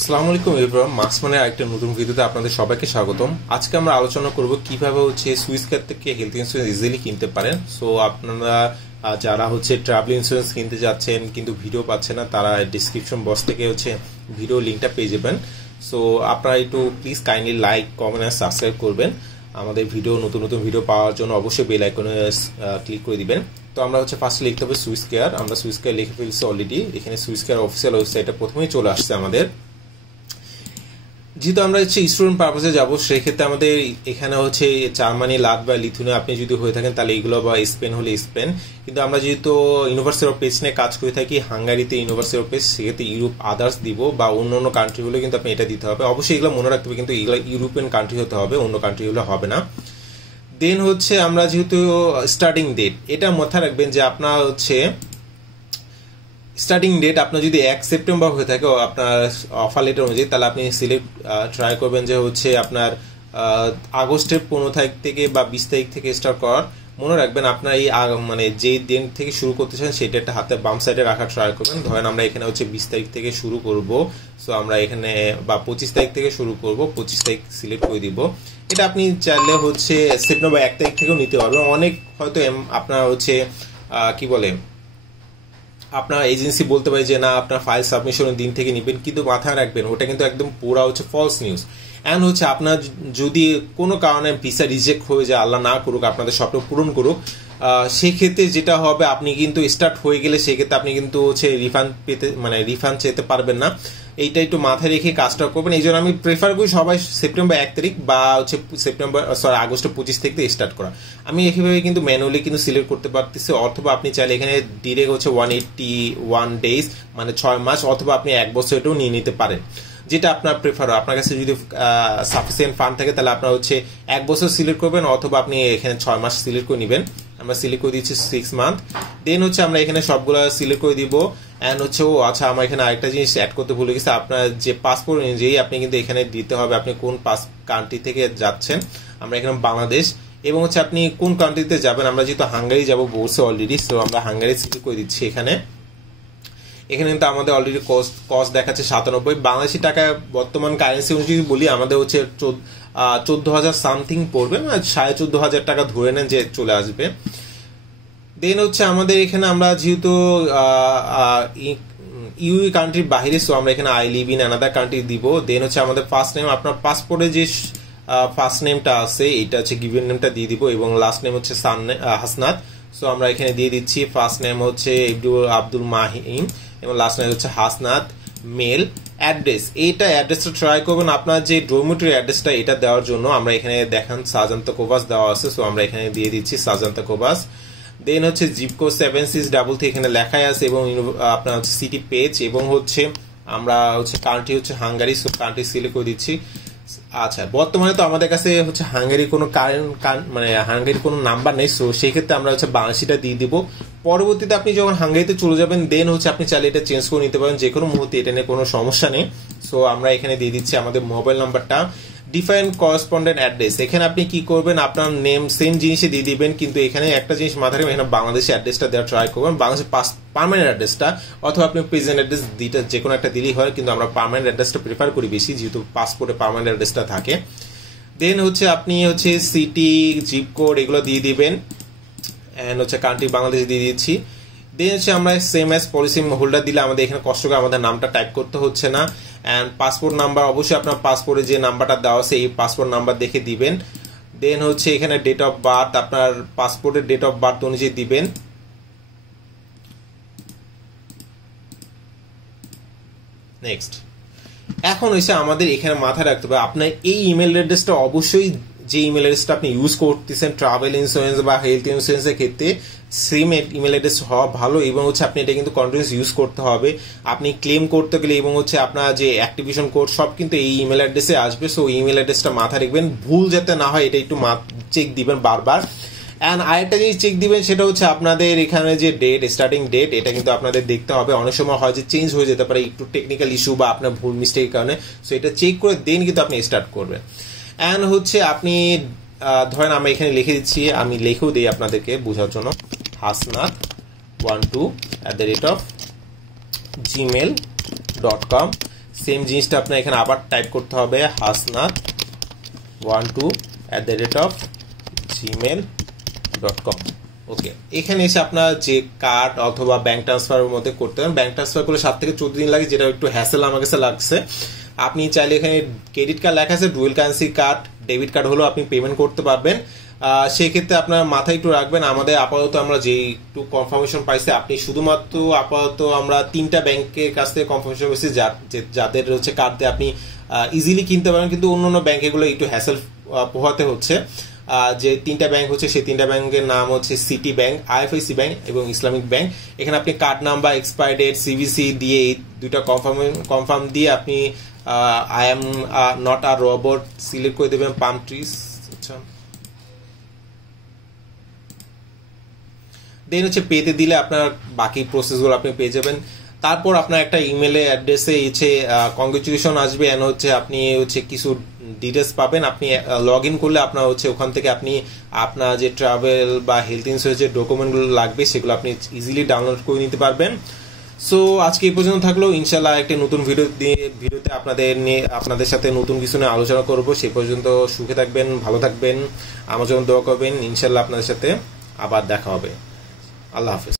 আসসালামু আলাইকুম এভরিওয়ান, মাসমানের আরেকটা নতুন ভিডিওতে আপনাদের সবাইকে স্বাগতম। আজকে আমরা আলোচনা করব কিভাবে সুইস কেয়ার থেকে হেলথ ইন্স্যুরেন্স ইজিলি কিনতে পারেন। সো আপনারা যারা ট্রাভেল ইন্স্যুরেন্স কিনতে যাচ্ছেন কিন্তু ভিডিও পাচ্ছেন না, তারা ডিসক্রিপশন বক্স থেকে ভিডিও লিঙ্কটা পেয়ে যাবেন। সো আপনারা একটু প্লিজ কাইন্ডলি লাইক, কমেন্ট আর সাবস্ক্রাইব করবেন। আমাদের নতুন নতুন ভিডিও পাওয়ার জন্য অবশ্যই বেল আইকনে ক্লিক করে দিবেন। তো আমরা ফার্স্টে লিখতে হবে সুইস কেয়ার। আমরা সুইস কেয়ার লিখে ফেলছি অলরেডি। এখানে সুইস কেয়ার অফিসিয়াল ওয়েবসাইটটা প্রথমেই চলে আসছে আমাদের। যেহেতু আমরা স্টুডেন্ট পারপাসে যাবো, সেক্ষেত্রে আমাদের এখানে জার্মানি, লাটভিয়া, লিথুয়ানিয়া আপনি যদি হয়ে থাকেন তাহলে এগুলো, বা স্পেন হলে স্পেন। কিন্তু আমরা যেহেতু ইউনিভার্সিটি অফ পেস নিয়ে কাজ করে থাকি, হাঙ্গারিতে ইউনিভার্সিটি অফ পেস, সেক্ষেত্রে ইউরোপ আদার্স দিব, বা অন্য অন্য কান্ট্রি হলে কিন্তু আপনি এটা দিতে হবে। অবশ্যই এগুলো মনে রাখতে হবে, কিন্তু এগুলো ইউরোপিয়ান কান্ট্রি হতে হবে, অন্য কান্ট্রি হলে হবে না। দেন আমরা যেহেতু স্টার্টিং ডেট এটা মাথায় রাখবেন যে আপনার স্টার্টিং ডেট আপনার যদি 1 সেপ্টেম্বর হয়ে থাকে আপনার অফার লেটার অনুযায়ী, তাহলে আপনি সিলেক্ট ট্রাই করবেন যে আপনার আগস্টের 15 তারিখ থেকে বা 20 তারিখ থেকে স্টার্ট করার। মনে রাখবেন আপনার এই যে দিন থেকে শুরু করতে চান সেটা একটা হাতে বাম সাইডে রাখার ট্রাই করবেন। ধরেন আমরা এখানে 20 তারিখ থেকে শুরু করব, সো আমরা এখানে বা 25 তারিখ থেকে শুরু করব, 25 তারিখ সিলেক্ট করে দিব। এটা আপনি চাইলে সেপ্টেম্বর 1 তারিখ থেকেও নিতে পারবেন। অনেক হয়তো আপনার কি বলে আপনার এজেন্সি বলতে পারে যে না, আপনার ফাইল সাবমিশনের দিন থেকে নেবেন, কিন্তু মাথায় রাখবেন ওটা কিন্তু একদম পুরা ফলস নিউজ। অ্যান্ড আপনার যদি কোনো কারণে ভিসা রিজেক্ট হয়ে যায়, আল্লাহ না করুক, আপনাদের স্বপ্ন পূরণ করুক, সেক্ষেত্রে যেটা হবে, আপনি কিন্তু স্টার্ট হয়ে গেলে সেক্ষেত্রে আপনি কিন্তু রিফান্ড চেতে পারবেন না। এইটা একটু মাথায় রেখে কাজটা করবেন। এই জন্য আমি প্রেফার করি সবাই সেপ্টেম্বর 1 তারিখ বা আগস্টের 25 তারিখ থেকে স্টার্ট করা। আমি এইভাবে কিন্তু ম্যানুয়ালি কিন্তু সিলেক্ট করতে পারতেছি, অথবা আপনি চাইলে এখানে ডিরেক্ট 181 ডেজ মানে 6 মাস, অথবা আপনি 1 বছর এটাও নিয়ে নিতে পারেন, যেটা আপনার প্রেফার। আপনার কাছে যদি সাফিসিয়েন্ট ফান্ড থাকে তাহলে আপনার 1 বছর সিলেক্ট করবেন, অথবা আপনি এখানে 6 মাস সিলেক্ট করে নেবেন। আমরা সিলেক্ট করে দিচ্ছি 6 মান্থ। দেন আমরা এখানে সবগুলো সিলেক্ট করে দিব। অ্যান্ড আচ্ছা, আমার এখানে আরেকটা জিনিস অ্যাড করতে ভুলে গেছি। আপনার যে পাসপোর্ট অনুযায়ী আপনি কিন্তু এখানে দিতে হবে আপনি কোন কান্ট্রি থেকে যাচ্ছেন। আমরা এখানে বাংলাদেশ, এবং আপনি কোন কান্ট্রিতে যাবেন। আমরা যেহেতু হাঙ্গারি যাবো বলছি অলরেডি, সো আমরা হাঙ্গারি সিলেক্ট করে দিচ্ছি। এখানে কিন্তু আমাদের অলরেডি কস্ট দেখাচ্ছে 97 বাংলাদেশি টাকা। বর্তমান কারেন্সি অনুযায়ী বলি আমাদের 14,000 সামথিং পড়বে, 14,500 টাকা ধরে নেন যে চলে আসবে। দেন আমাদের এখানে আমরা যেহেতু ইউ কান্ট্রির বাইরে, সো আমরা এখানে I live in another country দিব। দেন আমাদের ফার্স্ট নেম, আপনার পাসপোর্টে যে ফার্স্ট নেমটা আছে এটা গিভেন নেমটা দিয়ে দিব, এবং লাস্ট নেম হাসনাত। সো আমরা এখানে দিয়ে দিচ্ছি ফার্স্ট নেম আব্দুল মাহিম, এবং last name Hasnat, mail. Address, এইটা অ্যাড্রেসটা ট্রাই করবেন আপনার যে ডরমিটরি অ্যাড্রেসটা এটা দেওয়ার জন্য। আমরা এখানে দেখান সাজান্তা কোভাস দেওয়া আছে, সো আমরা এখানে দিয়ে দিচ্ছি সাজান্তা কোভাস। দেন জিপকো 7633 এখানে লেখাই আছে, এবং আপনার সিটি পেজ, এবং আমরা country Hungary, so country select করে দিচ্ছি। আচ্ছা, বর্তমানে তো আমাদের কাছে হাঙ্গারি কোনো হাঙ্গারির কোনো নাম্বার নেই, সো সেই ক্ষেত্রে আমরা বাংলাদেশিটা দিয়ে দিব। পরবর্তীতে আপনি যখন হাঙ্গারিতে চলে যাবেন, দেন আপনি চাইলে এটা চেঞ্জ করে নিতে পারেন যে কোনো মুহূর্তে, এটা নিয়ে কোনো সমস্যা নেই। সো আমরা এখানে দিয়ে দিচ্ছি আমাদের মোবাইল নাম্বারটা। ডিফাইন করসপন্ডেন্ট অ্যাড্রেস, এখানে আপনি কি করবেন, আপনার নেম সেম জিনিসে দিয়ে দিবেন, কিন্তু এখানে একটা জিনিস মাথায় রাখবেন, এখানে বাংলাদেশি অ্যাড্রেসটা দেওয়া ট্রাই করবেন, বাংলাদেশের পার্মানেন্ট অ্যাড্রেসটা, অথবা আপনি প্রেজেন্ট অ্যাড্রেস যে কোনো একটা দিলেই হয়, কিন্তু আমরা পার্মানেন্ট অ্যাড্রেসটা প্রিফার করি বেশি, যেহেতু পাসপোর্টে পার্মানেন্ট অ্যাড্রেসটা থাকে। দেন আপনি সিটি, জিপ কোড এগুলো দিয়ে দিবেন, এন্ড কান্ট্রি বাংলাদেশ দিয়ে দিচ্ছি। দেন আমরা সেম অ্যাজ পলিসি হোল্ডার দিলে আমাদের এখানে কষ্ট করে আমাদের নামটা টাইপ করতে হচ্ছে না। অ্যান্ড পাসপোর্ট নাম্বার, অবশ্যই আপনার পাসপোর্টে যে নাম্বারটা দেওয়া আছে এই পাসপোর্ট নাম্বার দেখে দিবেন। দেন এখানে ডেট অফ বার্থ, আপনার পাসপোর্টের ডেট অফ বার্থ অনুযায়ী দিবেন। নেক্সট, এখন আমাদের এখানে মাথায় রাখতে হবে আপনার এই ইমেল অ্যাড্রেসটা অবশ্যই যে ইমেল অ্যাড্রেসটা আপনি ইউজ করতেছেন ট্রাভেল ইন্স্যুরেন্স বা হেলথ ইন্স্যুরেন্সের ক্ষেত্রে, সেম ইমেল অ্যাড্রেস হওয়া ভালো, এবং আপনি এটা কিন্তু কন্টিনিউস ইউজ করতে হবে। আপনি ক্লেম করতে গেলে, এবং আপনার যে অ্যাক্টিভেশন কোড সব কিন্তু এই ইমেল অ্যাড্রেসে আসবে। সো ইমেল অ্যাড্রেসটা মাথায় রাখবেন, ভুল যাতে না হয় এটা একটু চেক দিবেন বারবার। অ্যান্ড আরেকটা জিনিস চেক দিবেন, সেটা আপনাদের এখানে যে ডেট, স্টার্টিং ডেট, এটা কিন্তু আপনাদের দেখতে হবে। অনেক সময় হয় যে চেঞ্জ হয়ে যেতে পারে একটু টেকনিক্যাল ইস্যু বা আপনার ভুল মিস্টেকের কারণে, সো এটা চেক করে দেন কিন্তু আপনি স্টার্ট করবেন। অ্যান্ড আপনি ধরেন আমরা এখানে লিখে দিচ্ছি, আমি লিখেও দিই আপনাদেরকে বোঝার জন্য, হাসনাত12@gmail.com। সেম জিনিসটা আপনার এখানে আবার টাইপ করতে হবে, hasnath12@gmail.com। ওকে, এখানে এসে আপনার যে কার্ড অথবা ব্যাংক ট্রান্সফারের মধ্যে করতে পারেন। ব্যাংক ট্রান্সফার করলে 7 থেকে 14 দিন লাগে, যেটা একটু হ্যাসেল আমার কাছে লাগছে। আপনি চাইলে এখানে ক্রেডিট কার্ড লেখা আছে, dual currency card, debit card হলেও আপনি পেমেন্ট করতে পারবেন। সেক্ষেত্রে আপনার মাথায় একটু রাখবেন, আমাদের আপাতত আমরা যে একটু কনফার্মেশন পাইছি, আপনি শুধুমাত্র আপাতত আমরা 3টা ব্যাংকের কাছ থেকে কনফার্মেশন পাইছি যাদের হচ্ছে কার্ড দিয়ে আপনি ইজিলি কিনতে পারেন, কিন্তু অন্য ব্যাংক এগুলো একটু হ্যাসেল পোহাতে হচ্ছে। যে 3টা ব্যাংক হচ্ছে, সেই 3টা ব্যাংকের নাম হচ্ছে সিটি ব্যাংক, আইএফআইসি ব্যাংক এবং ইসলামিক ব্যাংক। এখানে আপনি card number, expire date, CVC দিয়ে এই 2টা কনফার্ম দিয়ে আপনি I am not a robot select করে দেবেন, পাম ট্রিজ। আচ্ছা, দেন হচ্ছে পেতে দিলে আপনার বাকি প্রসেসগুলো আপনি পেয়ে যাবেন। তারপর আপনার একটা ইমেলে অ্যাড্রেসে হচ্ছে কংগ্রেচুলেশন আসবে, এন্ড হচ্ছে আপনি হচ্ছে কিছু ডিটেলস পাবেন। আপনি লগ ইন করলে আপনার হচ্ছে ওখান থেকে আপনি আপনার যে ট্রাভেল বা হেলথ ইন্স্যুরেন্সের ডকুমেন্টগুলো লাগবে সেগুলো আপনি ইজিলি ডাউনলোড করে নিতে পারবেন। সো আজকে এই পর্যন্ত থাকলো। ইনশাল্লাহ একটা নতুন ভিডিওতে আপনাদের সাথে নতুন কিছু নিয়ে আলোচনা করব। সেই পর্যন্ত সুখে থাকবেন, ভালো থাকবেন, আমার জন্য দোয়া করবেন। ইনশাল্লাহ আপনাদের সাথে আবার দেখা হবে। আল্লাহ হাফেজ।